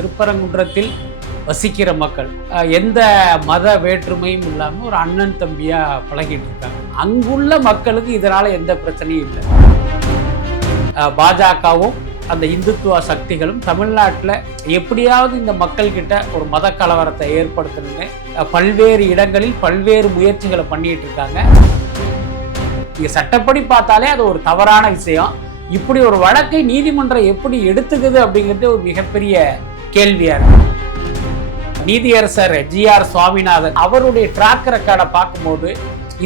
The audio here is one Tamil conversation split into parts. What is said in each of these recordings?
திருப்பரங்குன்றத்தில் வசிக்கிற மக்கள் எந்த மத வேற்றுமையும் இல்லாமல் ஒரு அண்ணன் தம்பியாக பழகிட்டு இருக்காங்க. அங்குள்ள மக்களுக்கு இதனால் எந்த பிரச்சனையும் இல்லை. பாஜகவும் அந்த இந்துத்துவ சக்திகளும் தமிழ்நாட்டில் எப்படியாவது இந்த மக்கள்கிட்ட ஒரு மத கலவரத்தை ஏற்படுத்தணும்னு பல்வேறு இடங்களில் பல்வேறு முயற்சிகளை பண்ணிட்டு இருக்காங்க. இங்கே சட்டப்படி பார்த்தாலே அது ஒரு தவறான விஷயம். இப்படி ஒரு வழக்கை நீதிமன்றம் எப்படி எடுத்துக்குது அப்படிங்கிறது ஒரு மிகப்பெரிய கேள்வியா இருக்கு. நீதியரசர் GR சுவாமிநாதன் அவருடைய ட்ராக் ரெக்கார்டை பார்க்கும்போது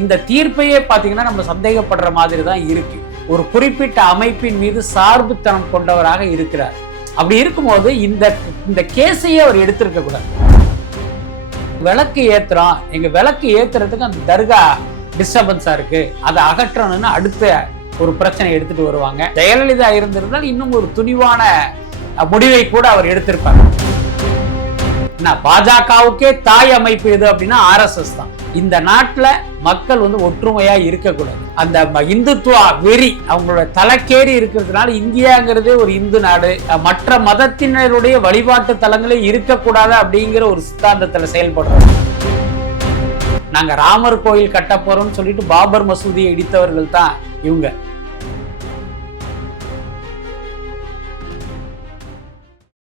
இந்த தீர்ப்பையே பார்த்தீங்கன்னா நம்ம சந்தேகப்படுற மாதிரி தான் இருக்கு. ஒரு குறிப்பிட்ட அமைப்பின் மீது சார்புத்தனம் கொண்டவராக இருக்கிறார். அப்படி இருக்கும்போது இந்த கேஸையே அவர் எடுத்திருக்க கூடாது. விளக்கு ஏத்துறோம், எங்க விளக்கு ஏத்துறதுக்கு அந்த தர்கா டிஸ்டர்பன்ஸா இருக்கு, அதை அகற்றணும்னு அடுத்த ஒரு பிரச்சனை எடுத்துட்டு வருவாங்க. ஜெயலலிதா இருந்திருந்தால் இன்னும் ஒரு துணிவான முடிவை கூட அவர் எடுத்திருப்பாங்க. பாஜகவுக்கே தாய் அமைப்பு எது அப்படின்னா RSS தான். இந்த நாட்டுல மக்கள் ஒற்றுமையா இருக்கக்கூடாது. அந்த இந்துத்துவ வெறி அவங்களோட தலைக்கேறி இருக்கிறதுனால இந்தியாங்கிறது ஒரு இந்து நாடு, மற்ற மதத்தினருடைய வழிபாட்டு தலங்களே இருக்கக்கூடாது அப்படிங்கிற ஒரு சித்தாந்தத்துல செயல்படுறோம். நாங்க ராமர் கோயில் கட்ட போறோம்னு சொல்லிட்டு பாபர் மசூதியை இடித்தவர்கள் தான் இவங்க.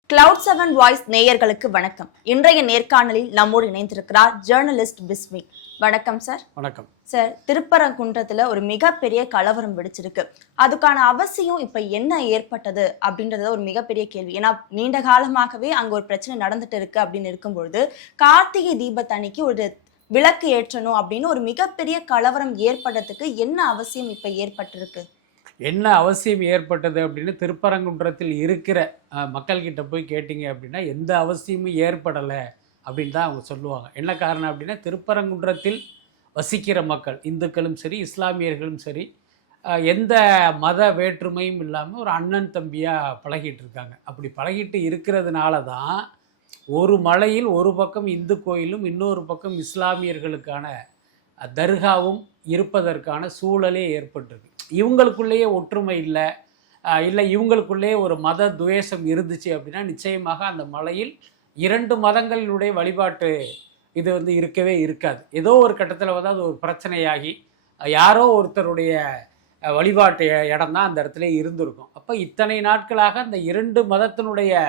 Cloud7 வாய்ஸ் நேயர்களுக்கு வணக்கம். இன்றைய நேர்காணலில் நம்மோடு இணைந்திருக்கிறார் ஜேர்னலிஸ்ட் பிஸ்மி. வணக்கம் சார். வணக்கம் சார். திருப்பரங்குன்றத்துல ஒரு மிகப்பெரிய கலவரம் வெடிச்சிருக்கு. அதுக்கான அவசியம் இப்ப என்ன ஏற்பட்டது அப்படின்றது ஒரு மிகப்பெரிய கேள்வி. ஏன்னா நீண்ட காலமாகவே அங்க ஒரு பிரச்சனை நடந்துட்டு இருக்கு அப்படின்னு இருக்கும்பொழுது கார்த்திகை தீபத்தன்னைக்கு ஒரு விளக்கு ஏற்றணும் அப்படின்னு ஒரு மிகப்பெரிய கலவரம் ஏற்படுறதுக்கு என்ன அவசியம் இப்ப ஏற்பட்டிருக்கு? என்ன அவசியம் ஏற்பட்டது அப்படின்னு திருப்பரங்குன்றத்தில் இருக்கிற மக்கள்கிட்ட போய் கேட்டிங்க அப்படின்னா எந்த அவசியமும் ஏற்படலை அப்படின்னு தான் அவங்க சொல்லுவாங்க. என்ன காரணம் அப்படின்னா திருப்பரங்குன்றத்தில் வசிக்கிற மக்கள் இந்துக்களும் சரி இஸ்லாமியர்களும் சரி எந்த மத வேற்றுமையும் இல்லாமல் ஒரு அண்ணன் தம்பியாக பழகிட்டு இருக்காங்க. அப்படி பழகிட்டு இருக்கிறதுனால தான் ஒரு மலையில் ஒரு பக்கம் இந்து கோயிலும் இன்னொரு பக்கம் இஸ்லாமியர்களுக்கான தர்காவும் இருப்பதற்கான சூழலே ஏற்பட்டிருக்கு. இவங்களுக்குள்ளேயே ஒற்றுமை இல்லை, இவங்களுக்குள்ளேயே ஒரு மத துவேஷம் இருந்துச்சு அப்படின்னா நிச்சயமாக அந்த மலையில் இரண்டு மதங்களினுடைய வழிபாட்டு இது இருக்கவே இருக்காது. ஏதோ ஒரு கட்டத்தில் அது ஒரு பிரச்சனையாகி யாரோ ஒருத்தருடைய வழிபாட்டு இடம் தான் அந்த இடத்துல இருந்திருக்கும். அப்போ இத்தனை நாட்களாக அந்த இரண்டு மதத்தினுடைய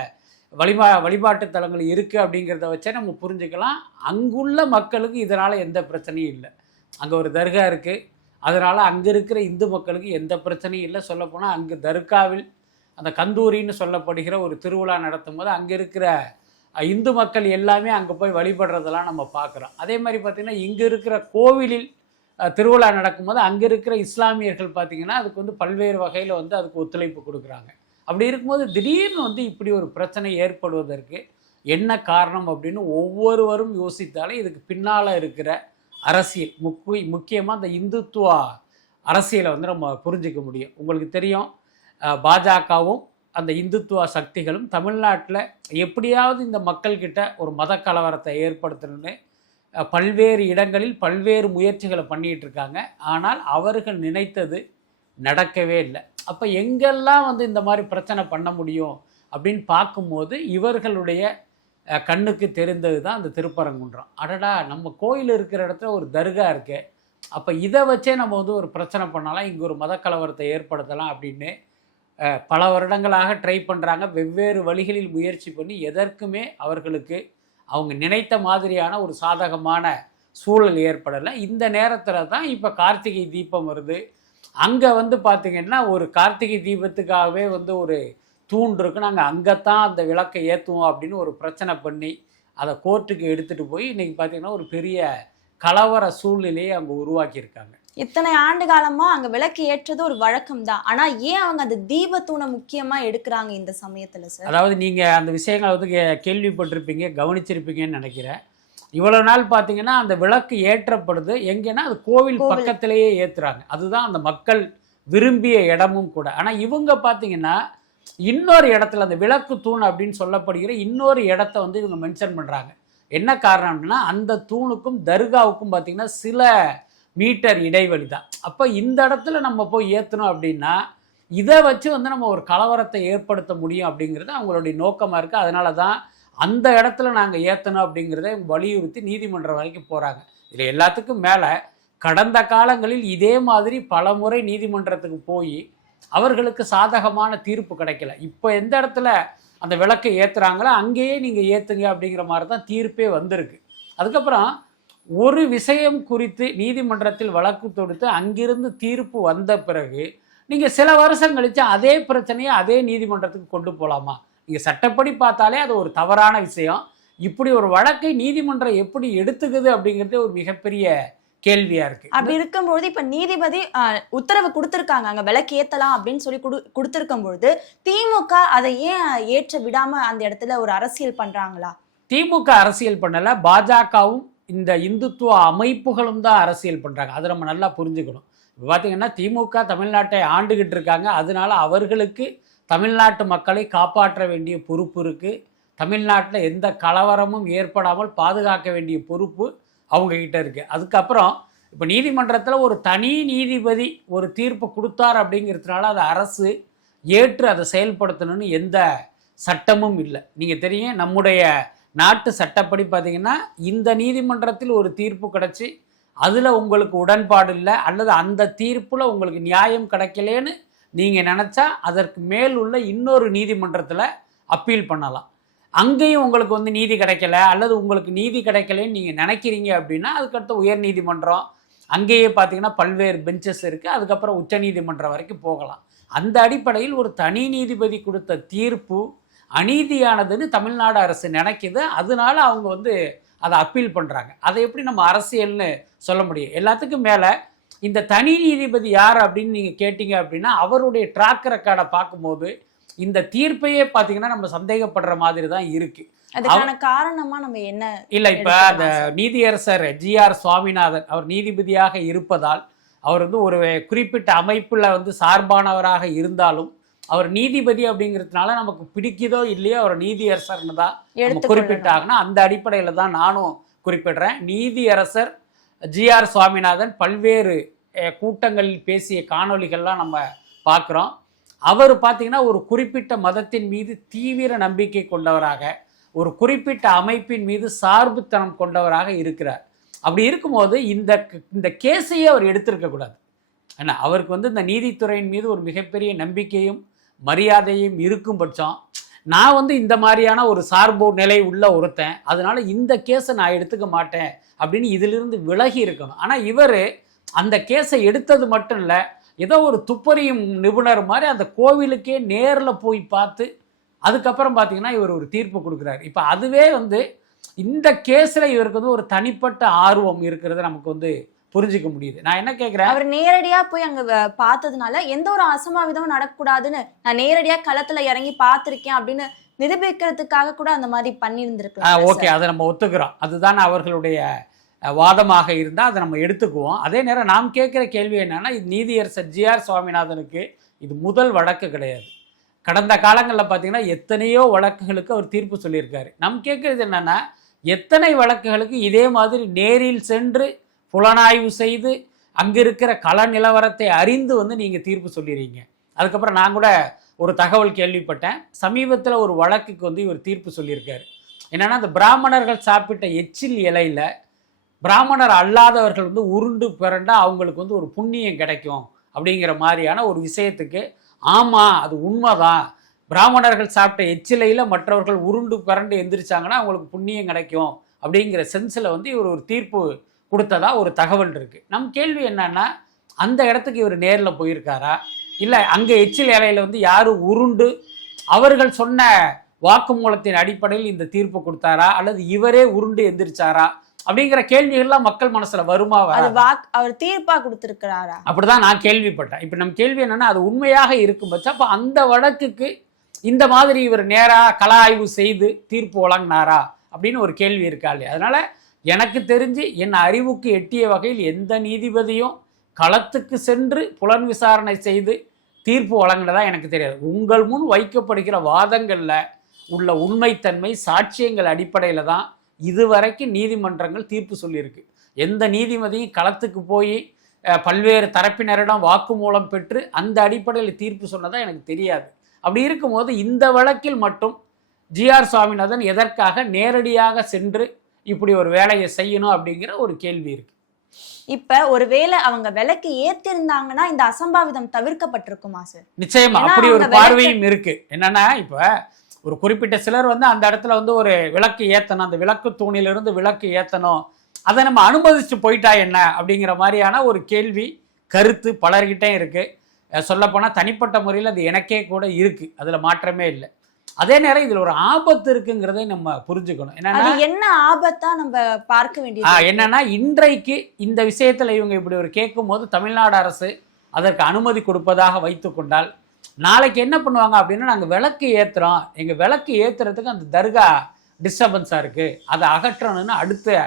வழிபாட்டு தலங்கள் இருக்குது அப்படிங்கிறத வச்சே நம்ம புரிஞ்சுக்கலாம். அங்குள்ள மக்களுக்கு இதனால் எந்த பிரச்சனையும் இல்லை. அங்கே ஒரு தர்கா இருக்குது, அதனால் அங்கே இருக்கிற இந்து மக்களுக்கு எந்த பிரச்சனையும் இல்லை. சொல்லப்போனால் அங்கே தர்காவில் அந்த கந்தூரின்னு சொல்லப்படுகிற ஒரு திருவிழா நடத்தும் போது அங்கே இருக்கிற இந்து மக்கள் எல்லாமே அங்கே போய் வழிபடுறதெல்லாம் நம்ம பார்க்குறோம். அதே மாதிரி பார்த்திங்கன்னா இங்கே இருக்கிற கோவிலில் திருவிழா நடக்கும்போது அங்கே இருக்கிற இஸ்லாமியர்கள் பார்த்திங்கன்னா அதுக்கு பல்வேறு வகையில் அதுக்கு ஒத்துழைப்பு கொடுக்குறாங்க. அப்படி இருக்கும்போது திடீர்னு இப்படி ஒரு பிரச்சனை ஏற்படுவதற்கு என்ன காரணம் அப்படின்னு ஒவ்வொருவரும் யோசித்தாலே இதுக்கு பின்னால் இருக்கிற அரசியல் முக்கியமாக அந்த இந்துத்துவ அரசியலை நம்ம புரிஞ்சிக்க முடியும். உங்களுக்கு தெரியும், பாஜகவும் அந்த இந்துத்துவ சக்திகளும் தமிழ்நாட்டில் எப்படியாவது இந்த மக்கள்கிட்ட ஒரு மத கலவரத்தை ஏற்படுத்தணும்னு பல்வேறு இடங்களில் பல்வேறு முயற்சிகளை பண்ணிகிட்டு இருக்காங்க. ஆனால் அவர்கள் நினைத்தது நடக்கவே இல்லை. அப்போ எங்கெல்லாம் இந்த மாதிரி பிரச்சனை பண்ண முடியும் அப்படின்னு பார்க்கும்போது இவர்களுடைய கண்ணுக்கு தெரிந்தது தான் அந்த திருப்பரங்குன்றம். அடடா, நம்ம கோயில் இருக்கிற இடத்துல ஒரு தர்கா இருக்கு, அப்போ இதை வச்சே நம்ம ஒரு பிரச்சனை பண்ணலாம், இங்கே ஒரு மத கலவரத்தை ஏற்படுத்தலாம் அப்படின்னு பல வருடங்களாக ட்ரை பண்ணுறாங்க. வெவ்வேறு வழிகளில் முயற்சி பண்ணி எதற்குமே அவர்களுக்கு அவங்க நினைத்த மாதிரியான ஒரு சாதகமான சூழல் ஏற்படலை. இந்த நேரத்தில் தான் இப்போ கார்த்திகை தீபம் வருது. அங்கே பார்த்திங்கன்னா ஒரு கார்த்திகை தீபத்துக்காகவே ஒரு தூண் இருக்கு, நாங்கள் அங்கேத்தான் அந்த விளக்கை ஏற்றுவோம் அப்படின்னு ஒரு பிரச்சனை பண்ணி அதை கோர்ட்டுக்கு எடுத்துகிட்டு போய் இன்றைக்கி பார்த்திங்கன்னா ஒரு பெரிய கலவர சூழ்நிலையை அங்கே உருவாக்கியிருக்காங்க. இத்தனை ஆண்டு காலமாக அங்கே விளக்கு ஏற்றது ஒரு வழக்கம் தான். ஆனால் ஏன் அவங்க அந்த தீபத்தூணை முக்கியமாக எடுக்கிறாங்க இந்த சமயத்தில் சார்? அதாவது நீங்கள் அந்த விஷயங்களை கேள்விப்பட்டிருப்பீங்க, கவனிச்சிருப்பீங்கன்னு நினைக்கிறேன். இவ்வளோ நாள் பார்த்தீங்கன்னா அந்த விளக்கு ஏற்றப்படுது எங்கன்னா அது கோவில் பக்கத்திலேயே ஏற்றுறாங்க. அதுதான் அந்த மக்கள் விரும்பிய இடமும் கூட. ஆனால் இவங்க பார்த்தீங்கன்னா இன்னொரு இடத்துல அந்த விளக்கு தூண் அப்படின்னு சொல்லப்படுகிற இன்னொரு இடத்த இவங்க மென்ஷன் பண்ணுறாங்க. என்ன காரணம்னா அந்த தூணுக்கும் தர்காவுக்கும் பார்த்திங்கன்னா சில மீட்டர் இடைவெளி தான். அப்போ இந்த இடத்துல நம்ம போய் ஏற்றணும் அப்படின்னா இதை வச்சு வந்து நம்ம ஒரு கலவரத்தை ஏற்படுத்த முடியும் அப்படிங்கிறது அவங்களுடைய நோக்கமாக இருக்குது. அதனால தான் அந்த இடத்துல நாங்கள் ஏற்றணும் அப்படிங்கிறத வலியுறுத்தி நீதிமன்றம் வரைக்கும் போகிறாங்க. இதில் எல்லாத்துக்கும் மேலே கடந்த காலங்களில் இதே மாதிரி பல முறை நீதிமன்றத்துக்கு போய் அவர்களுக்கு சாதகமான தீர்ப்பு கிடைக்கல. இப்போ எந்த இடத்துல அந்த விளக்கை ஏற்றுறாங்களோ அங்கேயே நீங்கள் ஏற்றுங்க அப்படிங்கிற மாதிரி தான் தீர்ப்பே வந்திருக்கு. அதுக்கப்புறம் ஒரு விஷயம் குறித்து நீதிமன்றத்தில் வழக்கு தொடுத்து அங்கிருந்து தீர்ப்பு வந்த பிறகு நீங்கள் சில வருஷம் கழித்து அதே பிரச்சனையை அதே நீதிமன்றத்துக்கு கொண்டு போகலாமா? நீங்கள் சட்டப்படி பார்த்தாலே அது ஒரு தவறான விஷயம். இப்படி ஒரு வழக்கை நீதிமன்றம் எப்படி எடுத்துக்குது அப்படிங்கிறதே ஒரு மிகப்பெரிய கேள்வியா இருக்கு. அப்படி இருக்கும்போது இப்ப நீதிபதி உத்தரவு கொடுத்திருக்காங்க அங்க விலக்கு ஏத்தலாம் அப்படின்னு சொல்லி கொடுத்திருக்கும் பொழுது திமுக அதை ஏன் ஏற்ற விடாம அந்த இடத்துல ஒரு அரசியல் பண்றாங்களா? திமுக அரசியல் பண்ணல, பாஜகவும் இந்த இந்துத்துவ அமைப்புகளும் தான் அரசியல் பண்றாங்க. அதை நம்ம நல்லா புரிஞ்சுக்கணும். இப்போ பார்த்தீங்கன்னா திமுக தமிழ்நாட்டை ஆண்டுகிட்டு இருக்காங்க. அதனால அவர்களுக்கு தமிழ்நாட்டு மக்களை காப்பாற்ற வேண்டிய பொறுப்பு இருக்கு. தமிழ்நாட்டில் எந்த கலவரமும் ஏற்படாமல் பாதுகாக்க வேண்டிய பொறுப்பு அவங்க கிட்ட இருக்கு. அதுக்கப்புறம் இப்போ நீதிமன்றத்தில் ஒரு தனி நீதிபதி ஒரு தீர்ப்பு கொடுத்தார் அப்படிங்கிறதுனால அதை அரசு ஏற்று அதை செயல்படுத்தணும்னு எந்த சட்டமும் இல்லை. நீங்கள் தெரியும், நம்முடைய நாட்டு சட்டப்படி பார்த்தீங்கன்னா இந்த நீதிமன்றத்தில் ஒரு தீர்ப்பு கிடச்சி அதில் உங்களுக்கு உடன்பாடு இல்லை அல்லது அந்த தீர்ப்பில் உங்களுக்கு நியாயம் கிடைக்கலேன்னு நீங்கள் நினச்சா அதற்கு மேல் உள்ள இன்னொரு நீதிமன்றத்தில் அப்பீல் பண்ணலாம். அங்கேயும் உங்களுக்கு வந்து நீதி கிடைக்கல அல்லது உங்களுக்கு நீதி கிடைக்கலன்னு நீங்கள் நினைக்கிறீங்க அப்படின்னா அதுக்கடுத்து உயர் நீதிமன்றம், அங்கேயே பார்த்தீங்கன்னா பல்வேறு பெஞ்சஸ் இருக்குது. அதுக்கப்புறம் உச்ச நீதிமன்றம் வரைக்கும் போகலாம். அந்த அடிப்படையில் ஒரு தனி நீதிபதி கொடுத்த தீர்ப்பு அநீதியானதுன்னு தமிழ்நாடு அரசு நினைக்குது. அதனால அவங்க வந்து அதை அப்பீல் பண்ணுறாங்க. அதை எப்படி நம்ம அரசியல்னு சொல்ல முடியும்? எல்லாத்துக்கும் மேலே இந்த தனி நீதிபதி யார் அப்படின்னு நீங்கள் கேட்டீங்க அப்படின்னா அவருடைய ட்ராக் ரெக்கார்டை பார்க்கும்போது இந்த தீர்ப்பையே பார்த்தீங்கன்னா நம்ம சந்தேகப்படுற மாதிரி தான் இருக்கு. அதுக்கான காரணமா நம்ம என்ன இல்லை, இப்போ அந்த நீதியரசர் GR சுவாமிநாதன் அவர் நீதிபதியாக இருப்பதால் அவர் வந்து ஒரு குறிப்பிட்ட அமைப்பில் வந்து சார்பானவராக இருந்தாலும் அவர் நீதிபதி அப்படிங்கிறதுனால நமக்கு பிடிக்குதோ இல்லையோ அவர் நீதியரசர்னு தான் குறிப்பிட்டாங்கன்னா அந்த அடிப்படையில் தான் நானும் குறிப்பிடுறேன். நீதியரசர் GR சுவாமிநாதன் பல்வேறு கூட்டங்களில் பேசிய காணொலிகள்லாம் நம்ம பார்க்குறோம். அவர் பார்த்தீங்கன்னா ஒரு குறிப்பிட்ட மதத்தின் மீது தீவிர நம்பிக்கை கொண்டவராக, ஒரு குறிப்பிட்ட அமைப்பின் மீது சார்புத்தனம் கொண்டவராக இருக்கிறார். அப்படி இருக்கும்போது இந்த கேஸையே அவர் எடுத்திருக்கக்கூடாது. ஏன்னா அவருக்கு வந்து இந்த நீதித்துறையின் மீது ஒரு மிகப்பெரிய நம்பிக்கையும் மரியாதையும் இருக்கும் பட்சம் நான் வந்து இந்த மாதிரியான ஒரு சார்பு நிலை உள்ள ஒருத்தன், அதனால இந்த கேஸை நான் எடுத்துக்க மாட்டேன் அப்படின்னு இதிலிருந்து விலகி இருக்கணும். ஆனால் இவர் அந்த கேஸை எடுத்தது மட்டும் இல்லை, ஏதோ ஒரு துப்பறியும் நிபுணர் மாதிரி அந்த கோவிலுக்கே நேரில் போய் பார்த்து அதுக்கப்புறம் பார்த்தீங்கன்னா இவர் ஒரு தீர்ப்பு கொடுக்குறாரு. இப்போ அதுவே வந்து இந்த கேஸில் இவருக்கு வந்து ஒரு தனிப்பட்ட ஆர்வம் இருக்கிறத நமக்கு வந்து புரிஞ்சிக்க முடியுது. நான் என்ன கேட்குறேன், அவர் நேரடியாக போய் அங்கே பார்த்ததுனால எந்த ஒரு அசம்பாவிதமும் நடக்கக்கூடாதுன்னு நான் நேரடியாக களத்தில் இறங்கி பார்த்துருக்கேன் அப்படின்னு நிரூபிக்கிறதுக்காக கூட அந்த மாதிரி பண்ணியிருந்திருக்கலாம். ஓகே, அதை நம்ம ஒத்துக்கிறோம். அதுதான் அவர்களுடைய வாதமாக இருந்தால் அதை நம்ம எடுத்துக்குவோம். அதே நேரம் நாம் கேட்குற கேள்வி என்னன்னா, இது நீதியரசர் GR சுவாமிநாதனுக்கு இது முதல் வழக்கு கிடையாது. கடந்த காலங்களில் பார்த்தீங்கன்னா எத்தனையோ வழக்குகளுக்கு அவர் தீர்ப்பு சொல்லியிருக்காரு. நம்ம கேட்குறது என்னென்னா, எத்தனை வழக்குகளுக்கு இதே மாதிரி நேரில் சென்று புலனாய்வு செய்து அங்கே இருக்கிற கள நிலவரத்தை அறிந்து வந்து நீங்கள் தீர்ப்பு சொல்லிடுறீங்க. அதுக்கப்புறம் நான் கூட ஒரு தகவல் கேள்விப்பட்டேன். சமீபத்தில் ஒரு வழக்குக்கு வந்து இவர் தீர்ப்பு சொல்லியிருக்காரு. என்னென்னா, அந்த பிராமணர்கள் சாப்பிட்ட எச்சில் இலையில் பிராமணர் அல்லாதவர்கள் வந்து உருண்டு பிறண்டா அவங்களுக்கு வந்து ஒரு புண்ணியம் கிடைக்கும் அப்படிங்கிற மாதிரியான ஒரு விஷயத்துக்கு, ஆமாம் அது உண்மைதான், பிராமணர்கள் சாப்பிட்ட எச்சிலையில் மற்றவர்கள் உருண்டு பிறண்டு எந்திரிச்சாங்கன்னா அவங்களுக்கு புண்ணியம் கிடைக்கும் அப்படிங்கிற சென்ஸில் வந்து இவர் ஒரு தீர்ப்பு கொடுத்ததா ஒரு தகவல் இருக்குது. நம் கேள்வி என்னன்னா, அந்த இடத்துக்கு இவர் நேரில் போயிருக்காரா, இல்லை அங்கே எச்சில் இலையில் வந்து யாரும் உருண்டு அவர்கள் சொன்ன வாக்குமூலத்தின் அடிப்படையில் இந்த தீர்ப்பு கொடுத்தாரா அல்லது இவரே உருண்டு எந்திரிச்சாரா அப்படிங்கிற கேள்விகள்லாம் மக்கள் மனசுல வருமா? அவர் தீர்ப்பா கொடுத்திருக்கிறாரா? அப்படிதான் நான் கேள்விப்பட்டேன். இப்ப நம்ம கேள்வி என்னன்னா, அது உண்மையாக இருக்கும் பட்சம் அப்ப அந்த வழக்குக்கு இந்த மாதிரி இவர் நேரா கள ஆய்வு செய்து தீர்ப்பு வழங்கினாரா அப்படின்னு ஒரு கேள்வி இருக்கா இல்லையா? அதனால எனக்கு தெரிஞ்சு என் அறிவுக்கு எட்டிய வகையில் எந்த நீதிபதியும் களத்துக்கு சென்று புலன் விசாரணை செய்து தீர்ப்பு வழங்கினதா எனக்கு தெரியாது. உங்கள் முன் வைக்கப்படுகிற வாதங்கள்ல உள்ள உண்மைத்தன்மை சாட்சியங்கள் அடிப்படையில் தான் இதுவரைக்கும் நீதிமன்றங்கள் தீர்ப்பு சொல்லியிருக்கு. எந்த நீதிபதியும் களத்துக்கு போய் பல்வேறு தரப்பினரிடம் வாக்குமூலம் பெற்று அந்த அடிப்படையில் தீர்ப்பு சொன்னதா எனக்கு தெரியாது. அப்படி இருக்கும்போது இந்த வழக்கில் மட்டும் ஜிஆர் சுவாமிநாதன் எதற்காக நேரடியாக சென்று இப்படி ஒரு வேலையை செய்யணும் அப்படிங்கிற ஒரு கேள்வி இருக்கு. இப்ப ஒருவேளை அவங்க விலக்கு ஏத்திருந்தாங்கன்னா இந்த அசம்பாவிதம் தவிர்க்கப்பட்டிருக்குமா சார்? நிச்சயமா அப்படி ஒரு பார்வையும் இருக்கு. என்னன்னா இப்ப ஒரு குறிப்பிட்ட சிலர் வந்து அந்த இடத்துல வந்து ஒரு விளக்கு ஏத்தணும், அந்த விளக்கு தூணிலிருந்து விளக்கு ஏத்தணும், அதை நம்ம அனுமதிச்சுட்டு போயிட்டா என்ன அப்படிங்கிற மாதிரியான ஒரு கேள்வி கருத்து பலர்கிட்டே இருக்கு. சொல்லப்போனால் தனிப்பட்ட முறையில் அது எனக்கே கூட இருக்கு, அதுல மாற்றமே இல்லை. அதே நேரம் இதுல ஒரு ஆபத்து இருக்குங்கிறதை நம்ம புரிஞ்சுக்கணும். என்னன்னா என்ன ஆபத்தா நம்ம பார்க்க வேண்டியது என்னன்னா இன்றைக்கு இந்த விஷயத்துல இவங்க இப்படி ஒரு கேட்கும் போது தமிழ்நாடு அரசு அதற்கு அனுமதி கொடுப்பதாக வைத்து கொண்டால் நாளைக்கு என்ன பண்ணுவாங்க அப்படின்னா, நாங்கள் விளக்கு ஏற்றுறோம், எங்கள் விளக்கு ஏற்றுறதுக்கு அந்த தர்கா டிஸ்டர்பன்ஸாக இருக்குது, அதை அகற்றணும்னு அடுத்த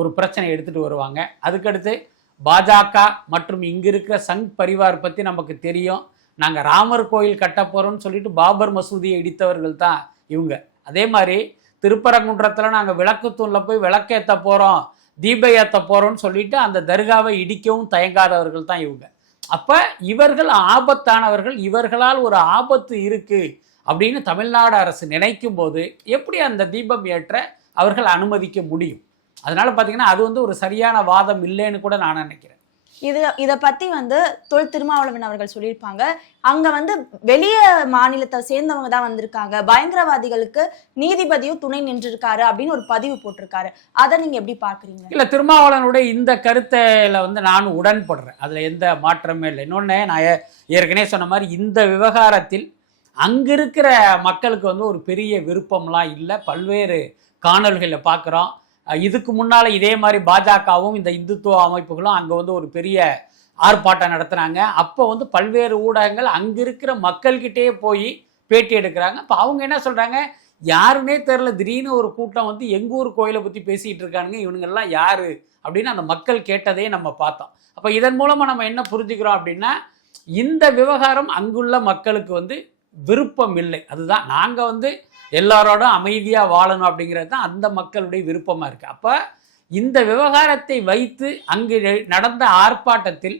ஒரு பிரச்சனை எடுத்துகிட்டு வருவாங்க. அதுக்கடுத்து பாஜக மற்றும் இங்கே இருக்கிற சங் பரிவார் பற்றி நமக்கு தெரியும். நாங்கள் ராமர் கோயில் கட்ட போகிறோம்னு சொல்லிட்டு பாபர் மசூதியை இடித்தவர்கள் தான் இவங்க. அதே மாதிரி திருப்பரங்குன்றத்தில் நாங்கள் விளக்குத்தூணில் போய் விளக்கேற்ற போகிறோம், தீப ஏற்ற போகிறோம்னு சொல்லிட்டு அந்த தர்காவை இடிக்கவும் தயங்காதவர்கள் தான் இவங்க. அப்போ இவர்கள் ஆபத்தானவர்கள், இவர்களால் ஒரு ஆபத்து இருக்குது அப்படின்னு தமிழ்நாடு அரசு நினைக்கும் போது எப்படி அந்த தீபம் ஏற்ற அவர்கள் அனுமதிக்க முடியும்? அதனால பார்த்தீங்கன்னா அது வந்து ஒரு சரியான வாதம் இல்லைன்னு கூட நான் நினைக்கிறேன். இதை பற்றி வந்து தொல் திருமாவளவன் அவர்கள் சொல்லியிருப்பாங்க. அங்கே வந்து வெளிய மாநிலத்தை சேர்ந்தவங்க தான் வந்திருக்காங்க, பயங்கரவாதிகளுக்கு நீதிபதியும் துணை நின்றுருக்காரு அப்படின்னு ஒரு பதிவு போட்டிருக்காரு. அதை நீங்கள் எப்படி பார்க்குறீங்க? இல்லை, திருமாவளவனுடைய இந்த கருத்தில் வந்து நானும் உடன்படுறேன், அதில் எந்த மாற்றமே இல்லை. இன்னொன்று, நான் ஏற்கனவே சொன்ன மாதிரி இந்த விவகாரத்தில் அங்கே இருக்கிற மக்களுக்கு வந்து ஒரு பெரிய விருப்பம்லாம் இல்லை. பல்வேறு காணொலிகளில் பார்க்குறோம். இதுக்கு முன்னால் இதே மாதிரி பாஜகவும் இந்த இந்துத்துவ அமைப்புகளும் அங்கே வந்து ஒரு பெரிய ஆர்ப்பாட்டம் நடத்துகிறாங்க. அப்போ வந்து பல்வேறு ஊடகங்கள் அங்கே இருக்கிற மக்கள்கிட்டே போய் பேட்டி எடுக்கிறாங்க. இப்போ அவங்க என்ன சொல்கிறாங்க, யாருன்னே தெரில, திடீர்னு ஒரு கூட்டம் வந்து எங்கள் ஊர் கோயிலை பற்றி பேசிகிட்டு இருக்கானுங்க, இவனுங்கெல்லாம் யார் அப்படின்னு அந்த மக்கள் கேட்டதே நம்ம பார்த்தோம். அப்போ இதன் மூலமாக நம்ம என்ன புரிஞ்சுக்கிறோம் அப்படின்னா, இந்த விவகாரம் அங்குள்ள மக்களுக்கு வந்து விருப்பம் இல்லை. அதுதான், நாங்கள் வந்து எல்லாரோடும் அமைதியாக வாழணும் அப்படிங்கிறது தான் அந்த மக்களுடைய விருப்பமாக இருக்குது. அப்போ இந்த விவகாரத்தை வைத்து அங்கு நடந்த ஆர்ப்பாட்டத்தில்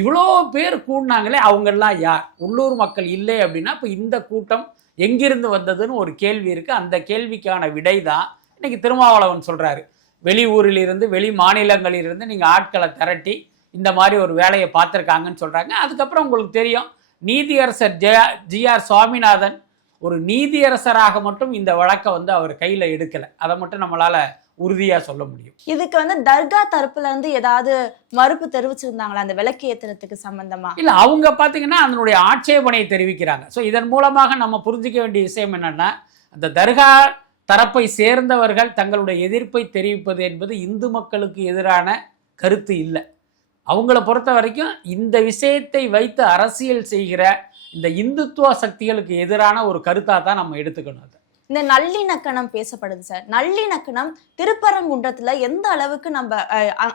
இவ்வளோ பேர் கூடினாங்களே, அவங்கெல்லாம் யார்? உள்ளூர் மக்கள் இல்லை அப்படின்னா இப்போ இந்த கூட்டம் எங்கிருந்து வந்ததுன்னு ஒரு கேள்வி இருக்குது. அந்த கேள்விக்கான விடை தான் இன்றைக்கி திருமாவளவன் சொல்கிறாரு. வெளியூரிலிருந்து வெளி மாநிலங்களிலிருந்து நீங்கள் ஆட்களை திரட்டி இந்த மாதிரி ஒரு வேலையை பார்த்துருக்காங்கன்னு சொல்கிறாங்க. அதுக்கப்புறம் உங்களுக்கு தெரியும், நீதியரசர் ஜிஆர் சுவாமிநாதன் ஒரு நீதியரசராக மட்டும் இந்த வழக்கை வந்து அவர் கையில் எடுக்கலை. அதை மட்டும் நம்மளால் உறுதியாக சொல்ல முடியும். இதுக்கு வந்து தர்கா தரப்புல இருந்து ஏதாவது மறுப்பு தெரிவிச்சிருந்தாங்களா அந்த விளக்கு ஏத்துறதுக்கு சம்பந்தமா? இல்லை, அவங்க பார்த்தீங்கன்னா அதனுடைய ஆட்சேபனையை தெரிவிக்கிறாங்க. ஸோ இதன் மூலமாக நம்ம புரிஞ்சிக்க வேண்டிய விஷயம் என்னென்னா, அந்த தர்கா தரப்பை சேர்ந்தவர்கள் தங்களுடைய எதிர்ப்பை தெரிவிப்பது என்பது இந்து மக்களுக்கு எதிரான கருத்து இல்லை. அவங்கள பொறுத்த வரைக்கும் இந்த விஷயத்தை வைத்து அரசியல் செய்கிற இந்த இந்துத்துவ சக்திகளுக்கு எதிரான ஒரு கருத்தாக தான் நம்ம எடுத்துக்கணும். அது இந்த நல்லிணக்கணம் பேசப்படுது சார். நல்லிணக்கணம் திருப்பரங்குன்றத்துல எந்த அளவுக்கு நம்ம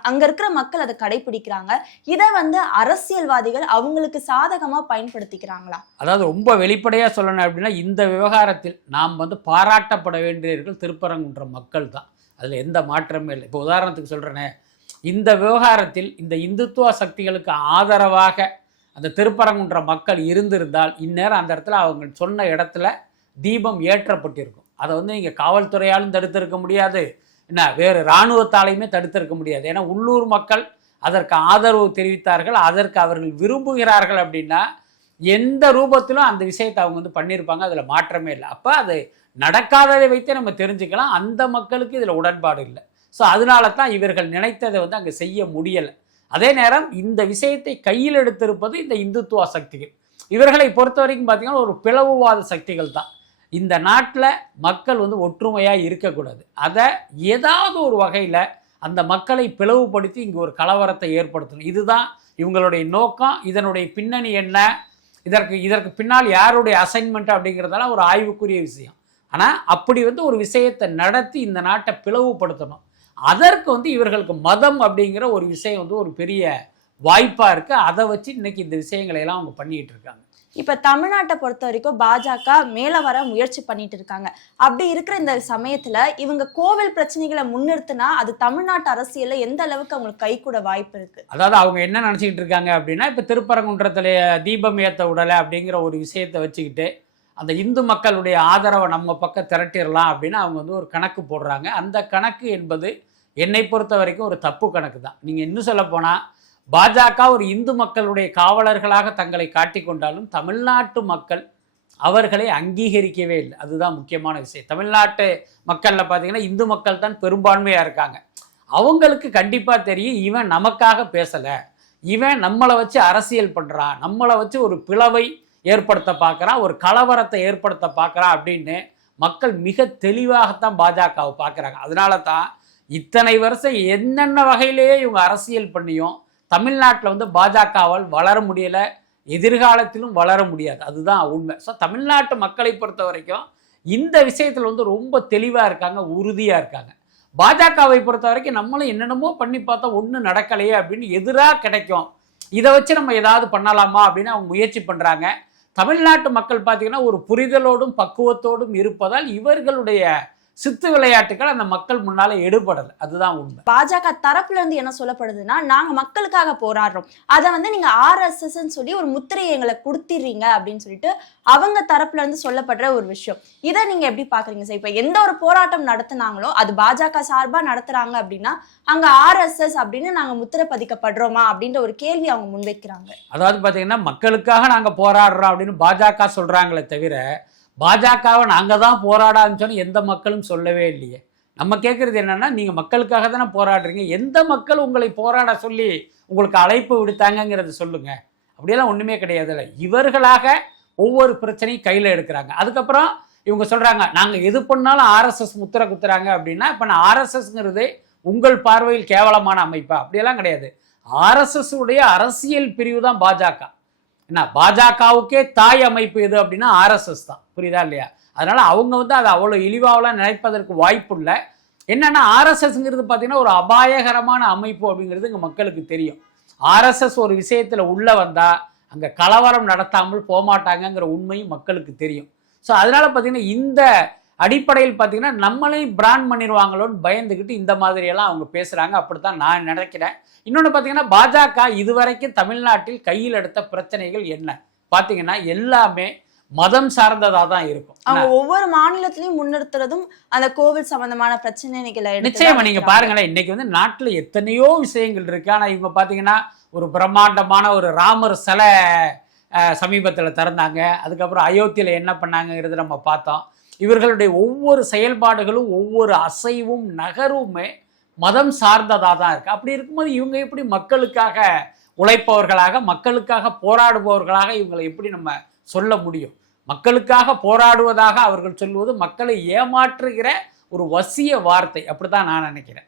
அங்க இருக்கிற மக்கள் அதை கடைபிடிக்கிறாங்க, இதை வந்து அரசியல்வாதிகள் அவங்களுக்கு சாதகமா பயன்படுத்திக்கிறாங்களா? அதாவது ரொம்ப வெளிப்படையா சொல்லணும் அப்படின்னா, இந்த விவகாரத்தில் நாம் வந்து பாராட்டப்பட வேண்டியவர்கள் திருப்பரங்குன்றம் மக்கள் தான், அதுல எந்த மாற்றமே இல்லை. இப்போ உதாரணத்துக்கு சொல்றேனே, இந்த விவகாரத்தில் இந்த இந்துத்துவ சக்திகளுக்கு ஆதரவாக அந்த திருப்பரங்குன்ற மக்கள் இருந்திருந்தால் இந்நேரம் அந்த இடத்துல அவங்க சொன்ன இடத்துல தீபம் ஏற்றப்பட்டிருக்கும். அதை வந்து நீங்கள் காவல்துறையாலும் தடுத்திருக்க முடியாது, என்ன வேறு இராணுவத்தாலையுமே தடுத்திருக்க முடியாது. ஏன்னா உள்ளூர் மக்கள் அதற்கு ஆதரவு தெரிவித்தார்கள், அதற்கு அவர்கள் விரும்புகிறார்கள். அப்படின்னா எந்த ரூபத்திலும் அந்த விஷயத்தை அவங்க வந்து பண்ணியிருப்பாங்க, அதில் மாற்றமே இல்லை. அப்போ அது நடக்காததை வைத்தே நம்ம தெரிஞ்சுக்கலாம், அந்த மக்களுக்கு இதில் உடன்பாடு இல்லை. ஸோ அதனால தான் இவர்கள் நினைத்ததை வந்து அங்கே செய்ய முடியலை. அதே நேரம் இந்த விஷயத்தை கையில் எடுத்திருப்பது இந்த இந்துத்துவ சக்திகள். இவர்களை பொறுத்த வரைக்கும் பார்த்தீங்கன்னா ஒரு பிளவுவாத சக்திகள் தான். இந்த நாட்டில் மக்கள் வந்து ஒற்றுமையாக இருக்கக்கூடாது, அதை ஏதாவது ஒரு வகையில் அந்த மக்களை பிளவுபடுத்தி இங்கே ஒரு கலவரத்தை ஏற்படுத்தணும். இதுதான் இவங்களுடைய நோக்கம். இதனுடைய பின்னணி என்ன, இதற்கு பின்னால் யாருடைய அசைன்மெண்ட் அப்படிங்கிறதெல்லாம் ஒரு ஆய்வுக்குரிய விஷயம். ஆனால் அப்படி வந்து ஒரு விஷயத்தை நடத்தி இந்த நாட்டை பிளவுபடுத்தணும். அதற்கு வந்து இவர்களுக்கு மதம் அப்படிங்கிற ஒரு விஷயம் வந்து ஒரு பெரிய வாய்ப்பாக இருக்குது. அதை வச்சு இன்னைக்கு இந்த விஷயங்களை எல்லாம் அவங்க பண்ணிக்கிட்டு இருக்காங்க. இப்ப தமிழ்நாட்டை பொறுத்த வரைக்கும் பாஜக மேல வர முயற்சி பண்ணிட்டு இருக்காங்க. அப்படி இருக்கிற இந்த சமயத்துல இவங்க கோவில் பிரச்சனைகளை முன்னிறுத்தினா அது தமிழ்நாட்டு அரசியல்ல எந்த அளவுக்கு அவங்களுக்கு கை கூட வாய்ப்பு இருக்கு? அதாவது அவங்க என்ன நினச்சிக்கிட்டு இருக்காங்க அப்படின்னா, இப்போ திருப்பரங்குன்றத்தில் தீபம் ஏற்ற விடலை அப்படிங்கிற ஒரு விஷயத்தை வச்சுக்கிட்டு அந்த இந்து மக்களுடைய ஆதரவை நம்ம பக்கம் திரட்டிடலாம் அப்படின்னு அவங்க வந்து ஒரு கணக்கு போடுறாங்க. அந்த கணக்கு என்பது என்னை பொறுத்த வரைக்கும் ஒரு தப்பு கணக்கு தான். நீங்கள் இன்னும் சொல்லப்போனால் பாஜக ஒரு இந்து மக்களுடைய காவலர்களாக தங்களை காட்டிக்கொண்டாலும் தமிழ்நாட்டு மக்கள் அவர்களை அங்கீகரிக்கவே இல்லை. அதுதான் முக்கியமான விஷயம். தமிழ்நாட்டு மக்களில் பார்த்தீங்கன்னா இந்து மக்கள் தான் பெரும்பான்மையாக இருக்காங்க. அவங்களுக்கு கண்டிப்பாக தெரியும், இவன் நமக்காக பேசலை, இவன் நம்மளை வச்சு அரசியல் பண்ணுறான், நம்மளை வச்சு ஒரு பிளவை ஏற்படுத்த பார்க்குறான், ஒரு கலவரத்தை ஏற்படுத்த பார்க்குறான் அப்படின்னு மக்கள் மிக தெளிவாகத்தான் பாஜகவை பார்க்குறாங்க. அதனால தான் இத்தனை வருஷம் என்னென்ன வகையிலேயே இவங்க அரசியல் பண்ணியும் தமிழ்நாட்டில் வந்து பாஜகவால் வளர முடியலை, எதிர்காலத்திலும் வளர முடியாது. அதுதான் உண்மை. ஸோ தமிழ்நாட்டு மக்களை பொறுத்த வரைக்கும் இந்த விஷயத்தில் வந்து ரொம்ப தெளிவாக இருக்காங்க, உறுதியாக இருக்காங்க. பாஜகவை பொறுத்த வரைக்கும் நம்மளும் என்னென்னமோ பண்ணி பார்த்தா ஒன்றும் நடக்கலையே அப்படின்னு எதிராக கிடைக்கும், இதை வச்சு நம்ம ஏதாவது பண்ணலாமா அப்படின்னு அவங்க முயற்சி பண்ணுறாங்க. தமிழ்நாட்டு மக்கள் பார்த்தீங்கன்னா ஒரு புரிதலோடும் பக்குவத்தோடும் இருப்பதால் இவர்களுடைய சித்து விளையாட்டுகள் அந்த மக்கள் முன்னால எடுபடலை. அதுதான் உண்மை. பாஜக தரப்புல இருந்து என்ன சொல்லப்படுதுன்னா, நாங்க மக்களுக்காக போராடுறோம், அதை வந்து நீங்க RSS சொல்லி ஒரு முத்திரையை எங்களை கொடுத்துறீங்க அப்படின்னு சொல்லிட்டு அவங்க தரப்புல இருந்து சொல்லப்படுற ஒரு விஷயம். இதை நீங்க எப்படி பாக்குறீங்க சார்? இப்ப எந்த ஒரு போராட்டம் நடத்தினாங்களோ அது பாஜக சார்பா நடத்துறாங்க அப்படின்னா அங்க RSS அப்படின்னு நாங்க முத்திரை பதிக்கப்படுறோமா அப்படின்ற ஒரு கேள்வி அவங்க முன்வைக்கிறாங்க. அதாவது பாத்தீங்கன்னா மக்களுக்காக நாங்க போராடுறோம் அப்படின்னு பாஜக சொல்றாங்களே தவிர பாஜகவை நாங்கள் தான் போராட ஆரம்பிச்சோன்னு எந்த மக்களும் சொல்லவே இல்லையே. நம்ம கேட்குறது என்னென்னா, நீங்கள் மக்களுக்காக தானே போராடுறீங்க, எந்த மக்கள் உங்களை போராட சொல்லி உங்களுக்கு அழைப்பு விடுத்தாங்கங்கிறத சொல்லுங்கள். அப்படியெல்லாம் ஒன்றுமே கிடையாதுல்ல. இவர்களாக ஒவ்வொரு பிரச்சனையும் கையில் எடுக்கிறாங்க. அதுக்கப்புறம் இவங்க சொல்கிறாங்க நாங்கள் எது பண்ணாலும் RSS முத்திரை குத்துறாங்க அப்படின்னா, இப்போ நான் RSSங்கிறது உங்கள் பார்வையில் கேவலமான அமைப்பா? அப்படியெல்லாம் கிடையாது. RSS உடைய அரசியல் பிரிவு தான் பாஜக. என்ன, பாஜகவுக்கே தாய் அமைப்பு எது அப்படின்னா RSS தான். புரியுதா இல்லையா? அதனால அவங்க வந்து அதை அவ்வளோ இழிவாவெல்லாம் நினைப்பதற்கு வாய்ப்பு இல்லை. என்னன்னா RSSங்கிறது பார்த்தீங்கன்னா ஒரு அபாயகரமான அமைப்பு அப்படிங்கிறது இங்கே மக்களுக்கு தெரியும். RSS ஒரு விஷயத்தில் உள்ளே வந்தால் அங்கே கலவரம் நடத்தாமல் போகமாட்டாங்கங்கிற உண்மையும் மக்களுக்கு தெரியும். ஸோ அதனால பார்த்தீங்கன்னா இந்த அடிப்படையில் பார்த்தீங்கன்னா நம்மளையும் பிராண்ட் பண்ணிடுவாங்களோன்னு பயந்துக்கிட்டு இந்த மாதிரியெல்லாம் அவங்க பேசுகிறாங்க. அப்படித்தான் நான் நினைக்கிறேன். இன்னொன்று பார்த்தீங்கன்னா பாஜக இதுவரைக்கும் தமிழ்நாட்டில் கையில் எடுத்த பிரச்சனைகள் என்ன பார்த்தீங்கன்னா எல்லாமே மதம் சார்ந்ததாக தான் இருக்கும். அவங்க ஒவ்வொரு மாநிலத்திலையும் முன்னிறுத்துறதும் அந்த கோவில் சம்பந்தமான பிரச்சனைகளை நிச்சயமா நீங்க பாருங்களேன். இன்னைக்கு வந்து நாட்டில் எத்தனையோ விஷயங்கள் இருக்கு. ஆனால் இவங்க பார்த்தீங்கன்னா ஒரு பிரம்மாண்டமான ஒரு ராமர் சிலை சமீபத்தில் திறந்தாங்க. அதுக்கப்புறம் அயோத்தியில் என்ன பண்ணாங்கிறது நம்ம பார்த்தோம். இவர்களுடைய ஒவ்வொரு செயல்பாடுகளும் ஒவ்வொரு அசைவும் நகருமே மதம் சார்ந்ததாக தான் இருக்குது. அப்படி இருக்கும்போது இவங்க எப்படி மக்களுக்காக உழைப்பவர்களாக மக்களுக்காக போராடுபவர்களாக இவங்களை எப்படி நம்ம சொல்ல முடியும்? மக்களுக்காக போராடுவதாக அவர்கள் சொல்வது மக்களை ஏமாற்றுகிற ஒரு வசிய வார்த்தை. அப்படித்தான் நான் நினைக்கிறேன்.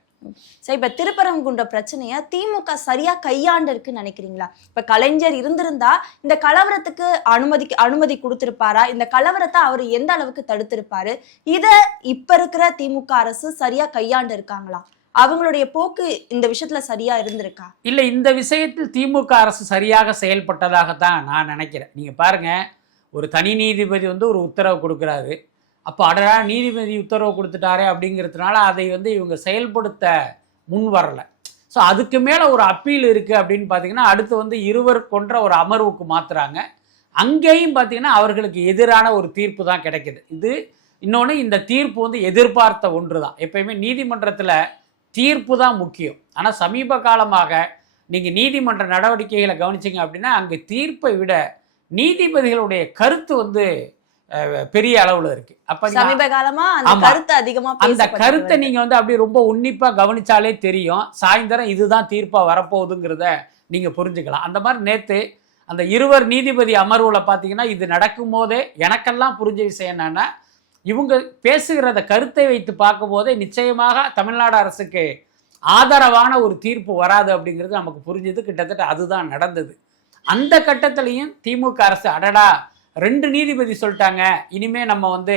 சரி, இப்ப திருப்பரங்குன்ற பிரச்சனைய திமுக சரியா கையாண்டு இருக்குன்னு நினைக்கிறீங்களா? இப்ப கலைஞர் இருந்திருந்தா இந்த கலவரத்துக்கு அனுமதி கொடுத்திருப்பாரா? இந்த கலவரத்தை அவர் எந்த அளவுக்கு தடுத்திருப்பாரு? இத இப்ப இருக்கிற திமுக அரசு சரியா கையாண்டு இருக்காங்களா? அவங்களுடைய போக்கு இந்த விஷயத்துல சரியா இருந்திருக்கா? இல்ல, இந்த விஷயத்தில் திமுக அரசு சரியாக செயல்பட்டதாகத்தான் நான் நினைக்கிறேன். நீங்க பாருங்க, ஒரு தனி நீதிபதி வந்து ஒரு உத்தரவு கொடுக்குறாரு. அப்போ அடடா நீதிபதி உத்தரவு கொடுத்துட்டாரே அப்படிங்கிறதுனால அதை வந்து இவங்க செயல்படுத்த முன் வரலை. ஸோ அதுக்கு மேலே ஒரு அப்பீல் இருக்குது அப்படின்னு பார்த்தீங்கன்னா அடுத்து வந்து இருவர் கொன்ற ஒரு அமர்வுக்கு மாற்றுறாங்க. அங்கேயும் பார்த்தீங்கன்னா அவர்களுக்கு எதிரான ஒரு தீர்ப்பு தான் கிடைக்குது. இது இன்னொன்று, இந்த தீர்ப்பு வந்து எதிர்பார்த்த ஒன்று தான். எப்பயுமே நீதிமன்றத்தில் தீர்ப்பு தான் முக்கியம். ஆனால் சமீப காலமாக நீங்கள் நீதிமன்ற நடவடிக்கைகளை கவனிச்சிங்க அப்படின்னா அங்கே தீர்ப்பை விட நீதிபதிகளுடைய கருத்து வந்து பெரிய அளவுல இருக்கு. அப்ப சமீப காலமா அந்த கருத்து அதிகமா அந்த கருத்தை நீங்க வந்து அப்படி ரொம்ப உன்னிப்பா கவனிச்சாலே தெரியும். சாயந்தரம் இதுதான் தீர்ப்பா வரப்போகுதுங்கிறத நீங்க புரிஞ்சுக்கலாம். அந்த மாதிரி நேத்து அந்த இருவர் நீதிபதி அமர்வுல பாத்தீங்கன்னா இது நடக்கும் போதே எனக்கெல்லாம் புரிஞ்ச விஷயம் என்னன்னா, இவங்க பேசுகிறத கருத்தை வைத்து பார்க்கும் போதே நிச்சயமாக தமிழ்நாடு அரசுக்கு ஆதரவான ஒரு தீர்ப்பு வராது அப்படிங்கிறது நமக்கு புரிஞ்சது. கிட்டத்தட்ட அதுதான் நடந்தது. அந்த கட்டத்திலையும் திமுக அரசு அடடா 2 நீதிபதி சொல்லிட்டாங்க, இனிமே நம்ம வந்து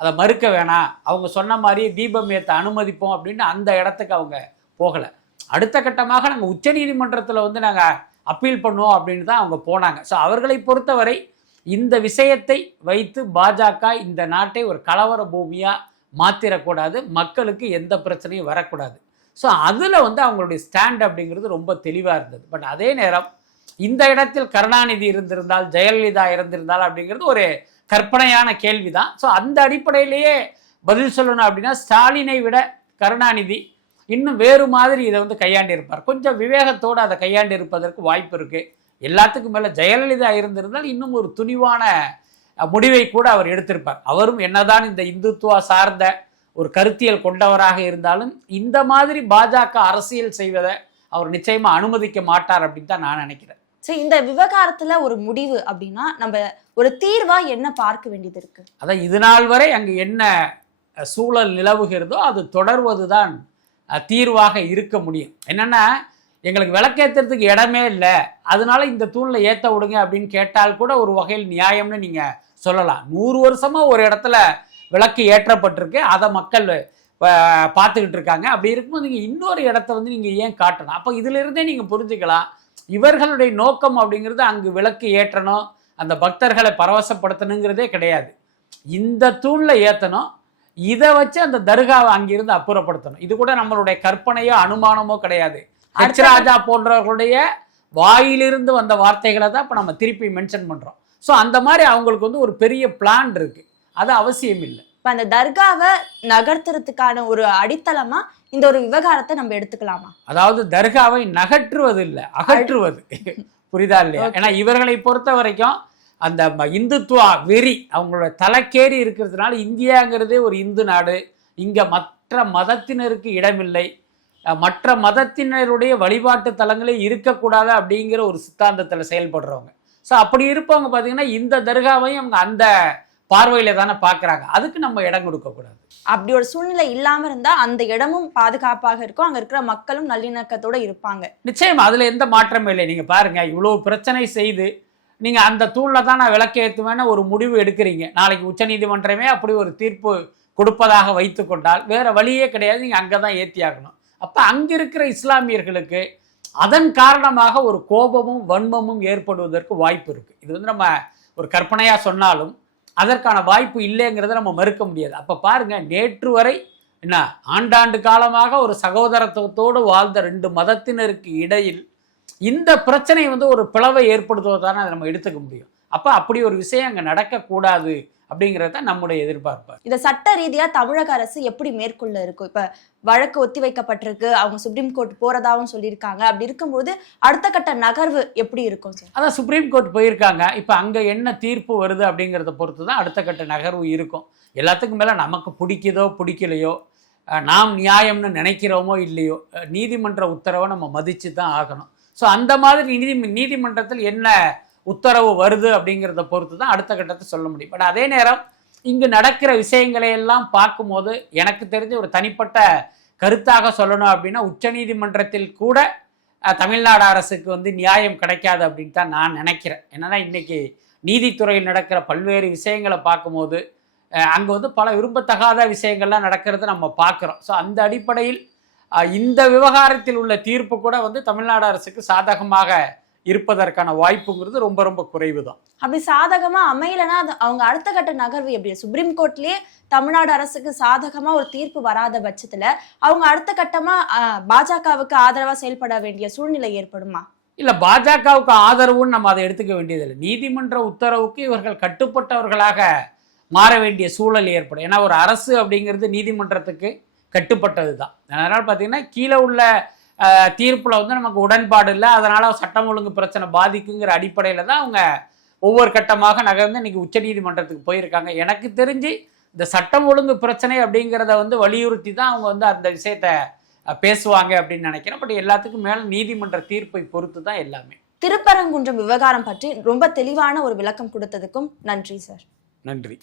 அதை மறுக்க வேணாம், அவங்க சொன்ன மாதிரியே தீபம் ஏற்ற அனுமதிப்போம் அப்படின்னு அந்த இடத்துக்கு அவங்க போகலை. அடுத்த கட்டமாக நாங்கள் உச்ச நீதிமன்றத்தில் வந்து நாங்கள் அப்பீல் பண்ணுவோம் அப்படின்னு தான் அவங்க போனாங்க. ஸோ அவர்களை பொறுத்தவரை இந்த விஷயத்தை வைத்து பாஜக இந்த நாட்டை ஒரு கலவர பூமியாக மாற்றிடக்கூடாது, மக்களுக்கு எந்த பிரச்சனையும் வரக்கூடாது. ஸோ அதில் வந்து அவங்களுடைய ஸ்டாண்ட் அப்படிங்கிறது ரொம்ப தெளிவாக இருந்தது. பட் அதே நேரம் இந்த இடத்தில் கருணாநிதி இருந்திருந்தால், ஜெயலலிதா இருந்திருந்தால் அப்படிங்கிறது ஒரு கற்பனையான கேள்வி தான். ஸோ அந்த அடிப்படையிலேயே பதில் சொல்லணும் அப்படின்னா ஸ்டாலினை விட கருணாநிதி இன்னும் வேறு மாதிரி இதை வந்து கையாண்டு இருப்பார். கொஞ்சம் விவேகத்தோடு அதை கையாண்டு இருப்பதற்கு வாய்ப்பு இருக்குது. எல்லாத்துக்கும் மேலே ஜெயலலிதா இருந்திருந்தால் இன்னும் ஒரு துணிவான முடிவை கூட அவர் எடுத்திருப்பார். அவரும் என்னதான் இந்த இந்துத்துவா சார்ந்த ஒரு கருத்தியல் கொண்டவராக இருந்தாலும் இந்த மாதிரி பாஜக அரசியல் செய்வதை அவர் நிச்சயமா அனுமதிக்க மாட்டார் அப்படின்னு தான் நான் நினைக்கிறேன். சரி, இந்த விவகாரத்துல ஒரு முடிவு அப்படின்னா நம்ம ஒரு தீர்வா என்ன பார்க்க வேண்டியது இருக்கு? அதான் இது நாள் வரை அங்கு என்ன சூழல் நிலவுகிறதோ அது தொடர்வதுதான் தீர்வாக இருக்க முடியும். என்னன்னா, எங்களுக்கு விளக்கேற்றுறதுக்கு இடமே இல்லை, அதனால இந்த தூணில் ஏற்ற விடுங்க அப்படின்னு கேட்டால் கூட ஒரு வகையில் நியாயம்னு நீங்கள் சொல்லலாம். 100 வருஷமாக ஒரு இடத்துல விளக்கு ஏற்றப்பட்டிருக்கு, அதை மக்கள் பார்த்துக்கிட்டு இருக்காங்க. அப்படி இருக்கும்போது நீங்கள் இன்னொரு இடத்த வந்து நீங்கள் ஏன் காட்டணும்? அப்போ இதிலிருந்தே நீங்கள் புரிஞ்சுக்கலாம் இவர்களுடைய நோக்கம் அப்படிங்கிறது அங்கு விளக்கு ஏற்றணும், அந்த பக்தர்களை பரவசப்படுத்தணுங்கிறதே கிடையாது. இந்த தூணில் ஏற்றணும், இதை வச்சு அந்த தர்காவை அங்கிருந்து அப்புறப்படுத்தணும். இது கூட நம்மளுடைய கற்பனையோ அனுமானமோ கிடையாது. ஹெச் ராஜா போன்றவர்களுடைய வாயிலிருந்து வந்த வார்த்தைகளை தான் இப்போ நம்ம திருப்பி மென்ஷன் பண்ணுறோம். ஸோ அந்த மாதிரி அவங்களுக்கு வந்து ஒரு பெரிய பிளான் இருக்கு, அது அவசியம் இல்லை. இப்போ அந்த தர்காவை நகர்த்துறதுக்கான ஒரு அடித்தளமா இந்த ஒரு விவகாரத்தை நம்ம எடுத்துக்கலாமா? அதாவது தர்காவை நகற்றுவது இல்லை, அகற்றுவது. புரியுதா இல்லையா? ஏன்னா இவர்களை பொறுத்த வரைக்கும் அந்த இந்துத்துவா வெறி அவங்களோட தலைக்கேறி இருக்கிறதுனால இந்தியாங்கிறதே ஒரு இந்து நாடு, இங்கே மற்ற மதத்தினருக்கு இடமில்லை, மற்ற மதத்தினருடைய வழிபாட்டு தலங்களே இருக்கக்கூடாது அப்படிங்கிற ஒரு சித்தாந்தத்தில் செயல்படுறவங்க. ஸோ அப்படி இருப்பவங்க பார்த்தீங்கன்னா இந்த தர்காவையும் அவங்க அந்த பார்வையில தானே பார்க்குறாங்க. அதுக்கு நம்ம இடம் கொடுக்கக்கூடாது. அப்படி ஒரு சூழ்நிலை இல்லாமல் இருந்தால் அந்த இடமும் பாதுகாப்பாக இருக்கும், அங்கே இருக்கிற மக்களும் நல்லிணக்கத்தோடு இருப்பாங்க. நிச்சயம் அதில் எந்த மாற்றமும் இல்லை. நீங்கள் பாருங்க, இவ்வளோ பிரச்சனை செய்து நீங்கள் அந்த தூணில் தான் நான் விளக்கேற்றுவேன்னு ஒரு முடிவு எடுக்கிறீங்க. நாளைக்கு உச்சநீதிமன்றமே அப்படி ஒரு தீர்ப்பு கொடுப்பதாக வைத்து கொண்டால் வேற வழியே கிடையாது, நீங்கள் அங்கே தான் ஏற்றி ஆகணும். அப்போ அங்கே இருக்கிற இஸ்லாமியர்களுக்கு அதன் காரணமாக ஒரு கோபமும் வன்மமும் ஏற்படுவதற்கு வாய்ப்பு இருக்குது. இது வந்து நம்ம ஒரு கற்பனையாக சொன்னாலும் அதற்கான வாய்ப்பு இல்லைங்கிறத நம்ம மறுக்க முடியாது. அப்போ பாருங்கள், நேற்று வரை என்ன ஆண்டாண்டு காலமாக ஒரு சகோதரத்துவத்தோடு வாழ்ந்த 2 மதத்தினருக்கு இடையில் இந்த பிரச்சனை வந்து ஒரு பிளவை ஏற்படுத்துவதான அதை நம்ம எடுத்துக்க முடியும். அப்போ அப்படி ஒரு விஷயம் அங்கே நடக்கக்கூடாது அப்படிங்கிறத நம்முடைய எதிர்பார்ப்பு. இதை சட்ட ரீதியாக தமிழக அரசு எப்படி மேற்கொள்ள இருக்கும்? இப்போ வழக்கு ஒத்தி வைக்கப்பட்டிருக்கு, அவங்க சுப்ரீம் கோர்ட் போறதாகவும் சொல்லியிருக்காங்க. அப்படி இருக்கும்போது அடுத்த கட்ட நகர்வு எப்படி இருக்கும் சார்? அதான் சுப்ரீம் கோர்ட் போயிருக்காங்க, இப்போ அங்கே என்ன தீர்ப்பு வருது அப்படிங்கிறத பொறுத்து தான் அடுத்த கட்ட நகர்வு இருக்கும். எல்லாத்துக்கும் மேலே நமக்கு பிடிக்குதோ பிடிக்கலையோ, நாம் நியாயம்னு நினைக்கிறோமோ இல்லையோ, நீதிமன்ற உத்தரவை நம்ம மதித்து தான் ஆகணும். ஸோ அந்த மாதிரி நீதிமன்றத்தில் என்ன உத்தரவு வருது அப்படிங்கிறத பொறுத்து தான் அடுத்த கட்டத்தை சொல்ல முடியும். பட் அதே நேரம் இங்கு நடக்கிற விஷயங்களை எல்லாம் பார்க்கும்போது எனக்கு தெரிஞ்ச ஒரு தனிப்பட்ட கருத்தாக சொல்லணும் அப்படின்னா, உச்சநீதிமன்றத்தில் கூட தமிழ்நாடு அரசுக்கு வந்து நியாயம் கிடைக்காது அப்படின்னு தான் நான் நினைக்கிறேன். என்னன்னா, இன்னைக்கு நீதித்துறையில் நடக்கிற பல்வேறு விஷயங்களை பார்க்கும்போது அங்கே வந்து பல விரும்பத்தகாத விஷயங்கள்லாம் நடக்கிறத நம்ம பார்க்குறோம். ஸோ அந்த அடிப்படையில் இந்த விவகாரத்தில் உள்ள தீர்ப்பு கூட வந்து தமிழ்நாடு அரசுக்கு சாதகமாக இருப்பதற்கான வாய்ப்புங்கிறது ரொம்ப ரொம்ப குறைவு தான். அப்படி சாதகமா அமையலன்னா அவங்க அடுத்த கட்ட நகர்வு எப்படி? சுப்ரீம் கோர்ட்லயே தமிழ்நாடு அரசுக்கு சாதகமா ஒரு தீர்ப்பு வராத பட்சத்துல அவங்க அடுத்த கட்டமா பாஜகவுக்கு ஆதரவா செயல்பட வேண்டிய சூழ்நிலை ஏற்படுமா? இல்ல, பாஜகவுக்கு ஆதரவுன்னு நம்ம அதை எடுத்துக்க வேண்டியதில்லை. நீதிமன்ற உத்தரவுக்கு இவர்கள் கட்டுப்பட்டவர்களாக மாற வேண்டிய சூழல் ஏற்படும். ஏன்னா ஒரு அரசு அப்படிங்கிறது நீதிமன்றத்துக்கு கட்டுப்பட்டது தான். அதனால பார்த்தீங்கன்னா கீழே உள்ள தீர்ப்பில் வந்து நமக்கு உடன்பாடு இல்லை, அதனால் சட்டம் ஒழுங்கு பிரச்சனை பாதிக்குங்கிற அடிப்படையில் தான் அவங்க ஒவ்வொரு கட்டமாக நகர்ந்து இன்றைக்கி உச்சநீதிமன்றத்துக்கு போயிருக்காங்க. எனக்கு தெரிஞ்சு இந்த சட்டம் ஒழுங்கு பிரச்சனை அப்படிங்கிறத வந்து வலியுறுத்தி தான் அவங்க வந்து அந்த விஷயத்தை பேசுவாங்க அப்படின்னு நினைக்கிறேன். பட் எல்லாத்துக்கும் மேலே நீதிமன்ற தீர்ப்பை பொறுத்து தான் எல்லாமே. திருப்பரங்குன்றம் விவகாரம் பற்றி ரொம்ப தெளிவான ஒரு விளக்கம் கொடுத்ததுக்கும் நன்றி சார். நன்றி.